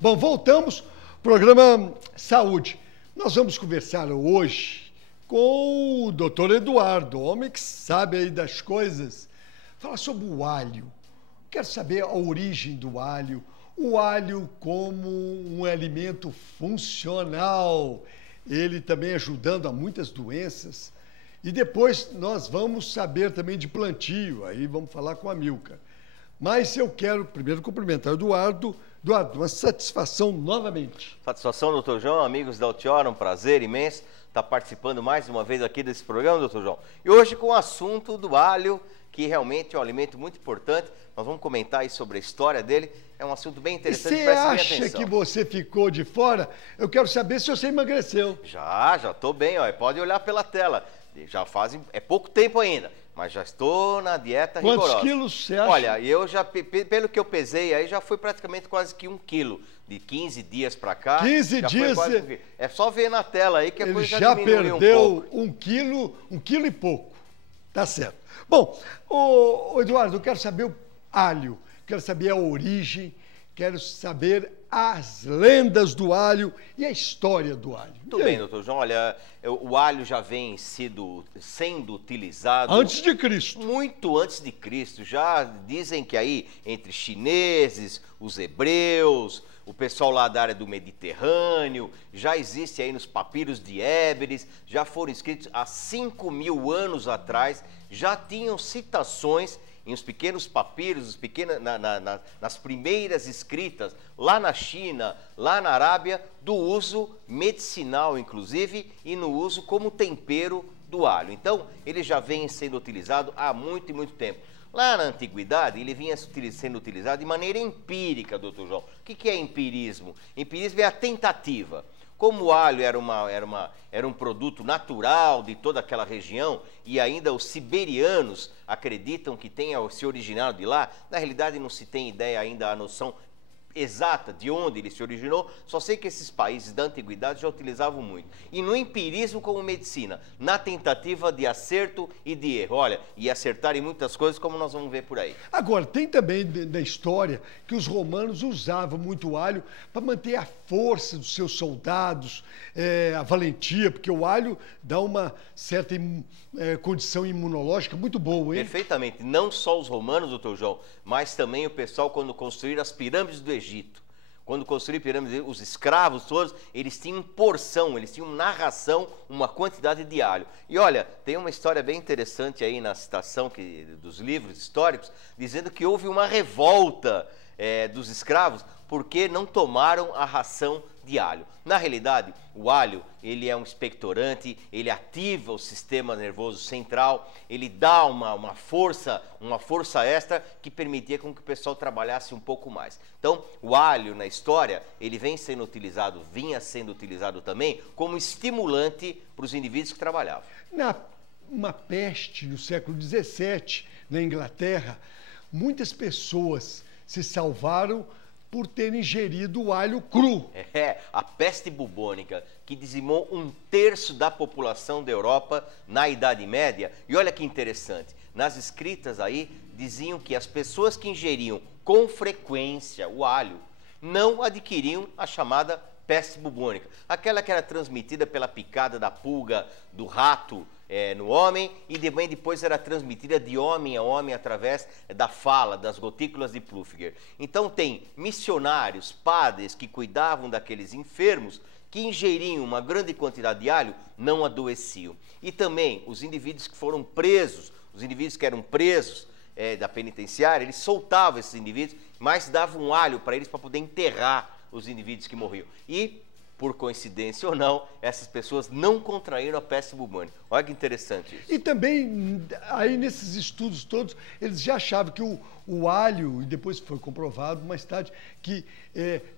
Bom, voltamos, programa Saúde. Nós vamos conversar hoje com o doutor Eduardo, homem que sabe aí das coisas. Falar sobre o alho. Quero saber a origem do alho. O alho como um alimento funcional. Ele também ajudando a muitas doenças. E depois nós vamos saber também de plantio. Aí vamos falar com a Milka. Mas eu quero primeiro cumprimentar o Eduardo. Eduardo, uma satisfação novamente. Satisfação, doutor João, amigos da Altiora, um prazer imenso estar participando mais uma vez aqui desse programa, doutor João. E hoje com o assunto do alho, que realmente é um alimento muito importante. Nós vamos comentar aí sobre a história dele. É um assunto bem interessante. Você acha que você ficou de fora? Eu quero saber se você emagreceu. Já estou bem, ó. Pode olhar pela tela. Já fazem, é pouco tempo ainda, mas já estou na dieta rigorosa. Quantos quilos você acha? Olha, eu já, pelo que eu pesei, aí já foi praticamente quase que 1 quilo. De 15 dias para cá. 15 dias? Quase... É só ver na tela aí que a coisa já diminuiu perdeu um quilo e pouco. Tá certo. Bom, Eduardo, eu quero saber o alho, quero saber a origem, quero saber as lendas do alho e a história do alho. Tudo bem, doutor João. Olha, o alho já vem sendo utilizado... Antes de Cristo. Muito antes de Cristo. Já dizem que aí, entre chineses, os hebreus, o pessoal lá da área do Mediterrâneo, já existe aí nos papiros de Éberes, já foram escritos há 5.000 anos atrás, já tinham citações em os pequenos papiros, nas primeiras escritas, lá na China, lá na Arábia, do uso medicinal, inclusive, e no uso como tempero do alho. Então, ele já vem sendo utilizado há muito e muito tempo. Lá na antiguidade, ele vinha sendo utilizado de maneira empírica, doutor João. O que é empirismo? Empirismo é a tentativa. Como o alho era um produto natural de toda aquela região e ainda os siberianos acreditam que tenha se originado de lá, na realidade não se tem ideia ainda, a noção exata de onde ele se originou, só sei que esses países da antiguidade já utilizavam muito. E no empirismo como medicina, na tentativa de acerto e de erro. Olha, e acertar em muitas coisas, como nós vamos ver por aí. Agora, tem também da história que os romanos usavam muito alho para manter a força dos seus soldados, a valentia, porque o alho dá uma certa condição imunológica muito boa, hein? Perfeitamente. Não só os romanos, doutor João, mas também o pessoal quando construíram as pirâmides do Egito. Quando construíram pirâmides, os escravos todos, eles tinham porção, eles tinham narração, uma quantidade de alho. E olha, tem uma história bem interessante aí na citação dos livros históricos, dizendo que houve uma revolta dos escravos porque não tomaram a ração de alho. Na realidade, o alho, ele é um expectorante, ele ativa o sistema nervoso central, ele dá uma força extra que permitia com que o pessoal trabalhasse um pouco mais. Então, o alho na história, ele vinha sendo utilizado também como estimulante para os indivíduos que trabalhavam. Uma peste no século XVII, na Inglaterra, muitas pessoas se salvaram por terem ingerido o alho cru. A peste bubônica, que dizimou 1/3 da população da Europa na Idade Média. E olha que interessante, nas escritas aí, diziam que as pessoas que ingeriam com frequência o alho não adquiriam a chamada peste bubônica, aquela que era transmitida pela picada da pulga do rato no homem e depois era transmitida de homem a homem através da fala, das gotículas de Pfluffiger. Então tem missionários, padres que cuidavam daqueles enfermos que ingeriam uma grande quantidade de alho, não adoeciam. E também os indivíduos que foram presos, os indivíduos que eram presos da penitenciária, eles soltavam esses indivíduos, mas davam alho para eles para poder enterrar os indivíduos que morriam. E, por coincidência ou não, essas pessoas não contraíram a peste bubônica. Olha que interessante isso. E também, aí nesses estudos todos, eles já achavam que o alho, e depois foi comprovado mais tarde, que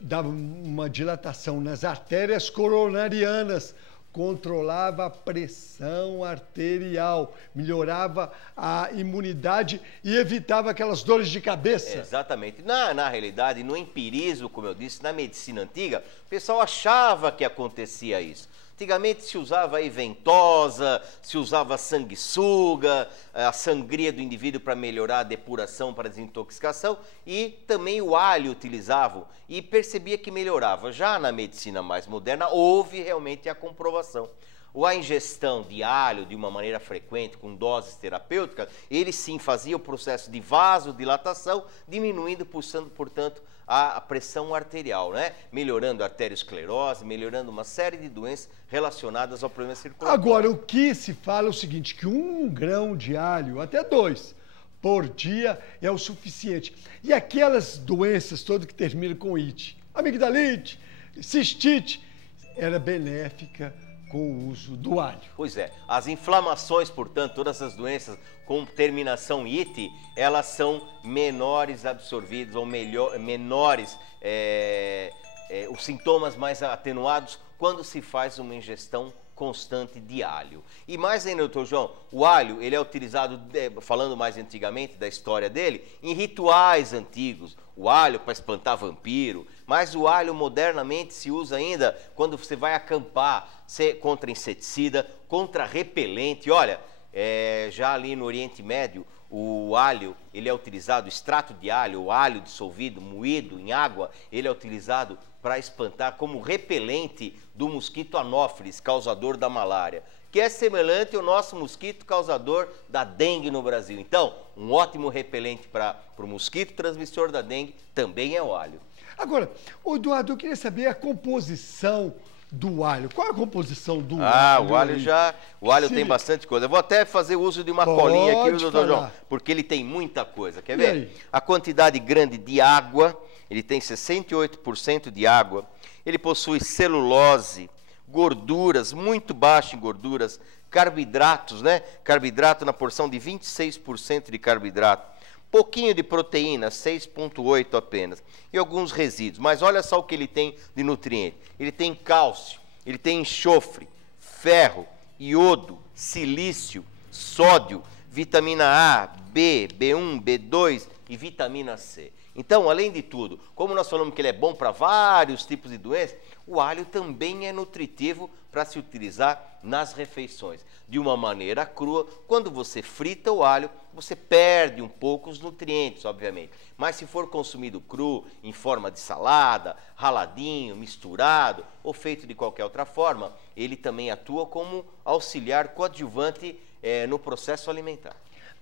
dava uma dilatação nas artérias coronarianas, controlava a pressão arterial, melhorava a imunidade e evitava aquelas dores de cabeça. Exatamente. Na realidade, no empirismo, como eu disse, na medicina antiga, o pessoal achava que acontecia isso. Antigamente se usava aí ventosa, se usava sanguessuga, a sangria do indivíduo para melhorar a depuração, para a desintoxicação, e também o alho utilizavam e percebia que melhorava. Já na medicina mais moderna houve realmente a comprovação. A ingestão de alho de uma maneira frequente, com doses terapêuticas, ele sim fazia o processo de vasodilatação, diminuindo, portanto, a pressão arterial, né? Melhorando a arteriosclerose, melhorando uma série de doenças relacionadas ao problema circulatório. Agora, o que se fala é o seguinte, que 1 grão de alho, até 2, por dia é o suficiente. E aquelas doenças todas que terminam com it, amigdalite, cistite, era benéfica com o uso do alho. Pois é, as inflamações, portanto, todas essas doenças com terminação IT, elas são menores absorvidas ou menores, os sintomas mais atenuados quando se faz uma ingestão constante de alho. E mais ainda, doutor João, o alho, ele é utilizado, falando mais antigamente da história dele, em rituais antigos. O alho para espantar vampiro, mas o alho modernamente se usa ainda quando você vai acampar, contra inseticida, contra repelente. Olha, já ali no Oriente Médio, o alho, ele é utilizado, o extrato de alho, o alho dissolvido, moído em água, ele é utilizado para espantar como repelente do mosquito anófelis, causador da malária, que é semelhante ao nosso mosquito causador da dengue no Brasil. Então, um ótimo repelente para o mosquito transmissor da dengue também é o alho. Agora, Eduardo, eu queria saber a composição do alho. Qual é a composição do alho? O alho Sim. tem bastante coisa. Eu vou até fazer uso de uma colinha aqui, doutor João, porque ele tem muita coisa. Quer ver? A quantidade grande de água, ele tem 68% de água, ele possui celulose, gorduras, muito baixo em gorduras, carboidratos, né? Carboidrato na porção de 26% de carboidrato, pouquinho de proteína, 6,8 apenas, e alguns resíduos. Mas olha só o que ele tem de nutriente. Ele tem cálcio, ele tem enxofre, ferro, iodo, silício, sódio, vitamina A, B, B1, B2 e vitamina C. Então, além de tudo, como nós falamos que ele é bom para vários tipos de doenças, o alho também é nutritivo para se utilizar nas refeições. De uma maneira crua, quando você frita o alho, você perde um pouco os nutrientes, obviamente. Mas se for consumido cru, em forma de salada, raladinho, misturado ou feito de qualquer outra forma, ele também atua como auxiliar coadjuvante no processo alimentar.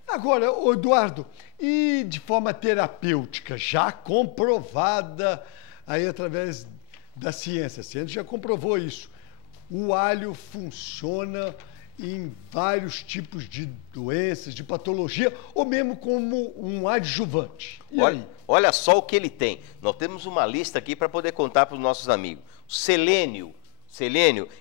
Agora, Eduardo, e de forma terapêutica, já comprovada aí através da ciência, a ciência já comprovou isso, o alho funciona em vários tipos de doenças, de patologia, ou mesmo como um adjuvante. Olha só o que ele tem. Nós temos uma lista aqui para poder contar para os nossos amigos. Selênio,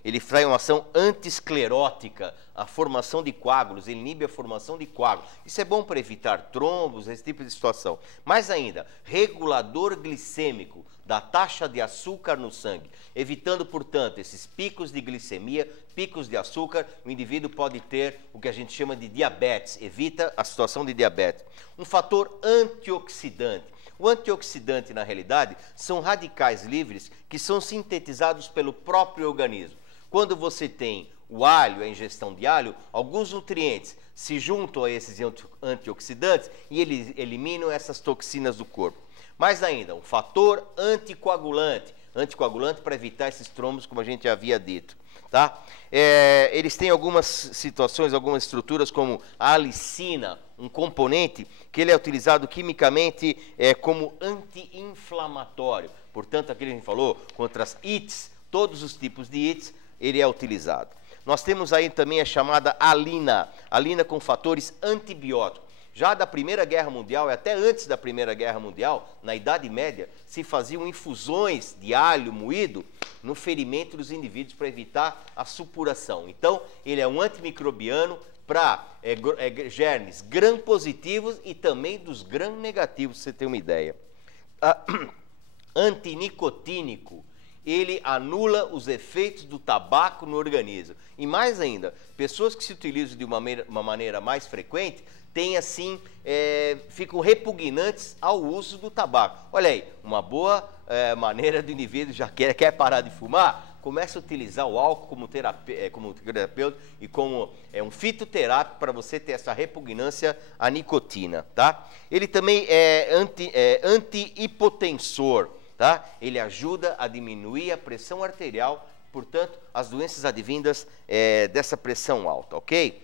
ele traz uma ação antiesclerótica, a formação de coágulos, ele inibe a formação de coágulos. Isso é bom para evitar trombos, esse tipo de situação. Mais ainda, regulador glicêmico da taxa de açúcar no sangue, evitando, portanto, esses picos de glicemia, picos de açúcar, o indivíduo pode ter o que a gente chama de diabetes, evita a situação de diabetes. Um fator antioxidante. O antioxidante, na realidade, são radicais livres que são sintetizados pelo próprio organismo. Quando você tem o alho, a ingestão de alho, alguns nutrientes se juntam a esses antioxidantes e eles eliminam essas toxinas do corpo. Mais ainda, um fator anticoagulante para evitar esses trombos, como a gente já havia dito. Tá? Eles têm algumas situações, algumas estruturas, como a alicina, um componente que ele é utilizado quimicamente como anti-inflamatório. Portanto, aquilo que a gente falou, contra as ITs, todos os tipos de ITs, ele é utilizado. Nós temos aí também a chamada alina com fatores antibióticos. Já da Primeira Guerra Mundial, e até antes da Primeira Guerra Mundial, na Idade Média, se faziam infusões de alho moído no ferimento dos indivíduos para evitar a supuração. Então, ele é um antimicrobiano para germes gram-positivos e também dos gram-negativos, para você ter uma ideia. Antinicotínico. Ele anula os efeitos do tabaco no organismo. E mais ainda, pessoas que se utilizam de uma maneira mais frequente, ficam repugnantes ao uso do tabaco. Olha aí, uma boa maneira do indivíduo já quer parar de fumar, comece a utilizar o álcool como terapêutico e como um fitoterápico para você ter essa repugnância à nicotina, tá? Ele também é antihipotensor, tá? Ele ajuda a diminuir a pressão arterial, portanto, as doenças advindas dessa pressão alta, ok?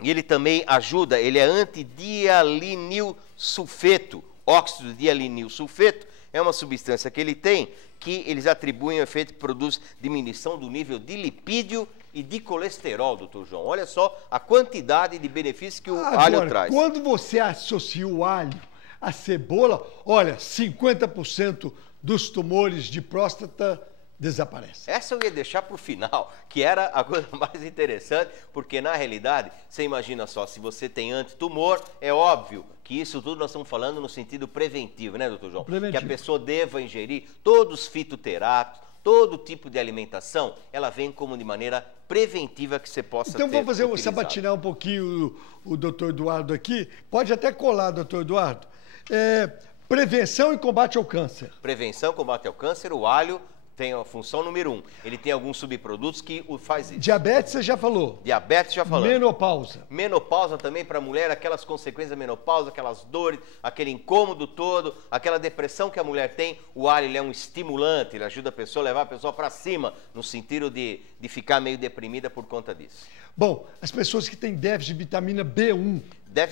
E ele também ajuda, ele é antidialinilsulfeto, óxido de dialinilsulfeto, é uma substância que ele tem, que eles atribuem o efeito que produz diminuição do nível de lipídio e de colesterol, doutor João. Olha só a quantidade de benefícios que o alho traz. Quando você associa o alho à cebola, olha, 50% dos tumores de próstata desaparece. Essa eu ia deixar para o final, que era a coisa mais interessante, porque na realidade, você imagina só, se você tem antitumor, é óbvio que isso tudo nós estamos falando no sentido preventivo, né, doutor João? Preventivo. Que a pessoa deva ingerir todos os fitoterápicos, todo tipo de alimentação, ela vem como de maneira preventiva que você possa ter. Então vamos fazer utilizado. sabatinar um pouquinho o doutor Eduardo aqui. Pode até colar, doutor Eduardo. Prevenção e combate ao câncer. Prevenção, combate ao câncer, o alho tem a função número 1. Ele tem alguns subprodutos que o faz isso. Diabetes, você já falou. Diabetes, já falamos. Menopausa. Menopausa também para a mulher, aquelas consequências da menopausa, aquelas dores, aquele incômodo todo, aquela depressão que a mulher tem. O alho ele é um estimulante, ele ajuda a pessoa a levar a pessoa para cima, no sentido de ficar meio deprimida por conta disso. Bom, as pessoas que têm déficit de vitamina B1.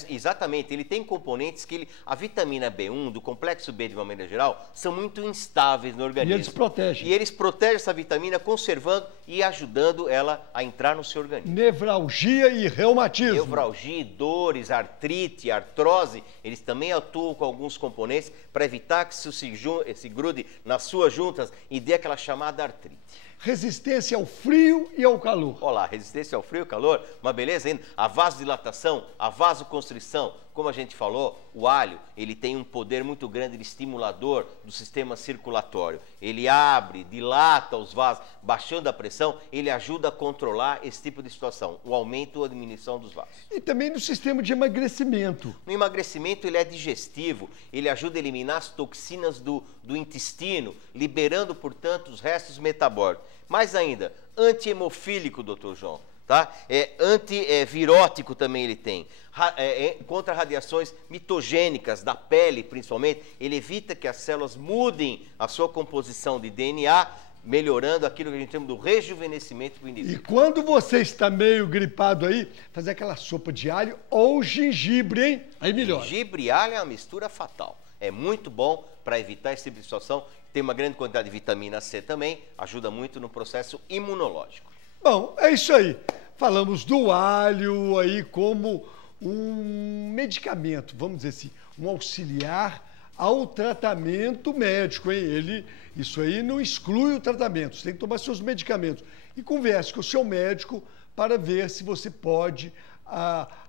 Exatamente, ele tem componentes que a vitamina B1, do complexo B de uma maneira geral, são muito instáveis no organismo. E eles protegem. E eles protegem essa vitamina conservando e ajudando ela a entrar no seu organismo. Nevralgia e reumatismo. Nevralgia, dores, artrite, artrose, eles também atuam com alguns componentes para evitar que isso se grude nas suas juntas e dê aquela chamada artrite. Resistência ao frio e ao calor. Olha lá, resistência ao frio e ao calor, uma beleza ainda. A vasodilatação, a vasoconstrição, como a gente falou, o alho, ele tem um poder muito grande de estimulador do sistema circulatório. Ele abre, dilata os vasos, baixando a pressão, ele ajuda a controlar esse tipo de situação, o aumento ou a diminuição dos vasos. E também no sistema de emagrecimento. No emagrecimento ele é digestivo, ele ajuda a eliminar as toxinas do intestino, liberando, portanto, os restos metabólicos. Mais ainda, anti-hemofílico, doutor João. Tá? Antivirótico também ele tem. Contra radiações mitogênicas da pele, principalmente, ele evita que as células mudem a sua composição de DNA, melhorando aquilo que a gente chama do rejuvenescimento do indivíduo. E quando você está meio gripado aí, fazer aquela sopa de alho ou gengibre, hein? Aí melhora. Gengibre e alho é uma mistura fatal. É muito bom para evitar esse tipo de situação. Tem uma grande quantidade de vitamina C também, ajuda muito no processo imunológico. Bom, é isso aí. Falamos do alho aí como um medicamento, vamos dizer assim, um auxiliar ao tratamento médico, hein? Isso aí não exclui o tratamento, você tem que tomar seus medicamentos. E converse com o seu médico para ver se você pode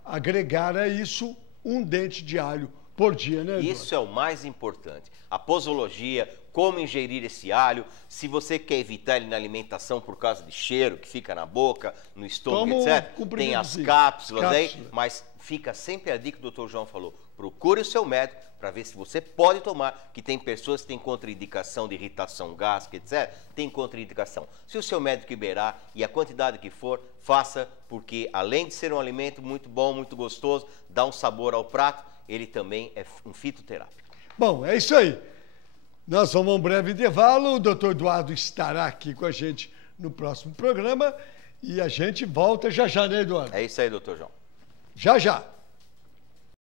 agregar a isso um dente de alho por dia, né, Eduardo? Isso é o mais importante. A posologia, como ingerir esse alho, se você quer evitar ele na alimentação por causa de cheiro que fica na boca, no estômago, etc. Tem as cápsulas aí, mas fica sempre a dica que o doutor João falou. Procure o seu médico para ver se você pode tomar, que tem pessoas que têm contraindicação de irritação gástrica, etc. Tem contraindicação. Se o seu médico liberar e a quantidade que for, faça, porque além de ser um alimento muito bom, muito gostoso, dá um sabor ao prato, ele também é um fitoterápico. Bom, é isso aí. Nós vamos a um breve intervalo. O doutor Eduardo estará aqui com a gente no próximo programa e a gente volta já já, né, Eduardo? É isso aí, doutor João. Já já.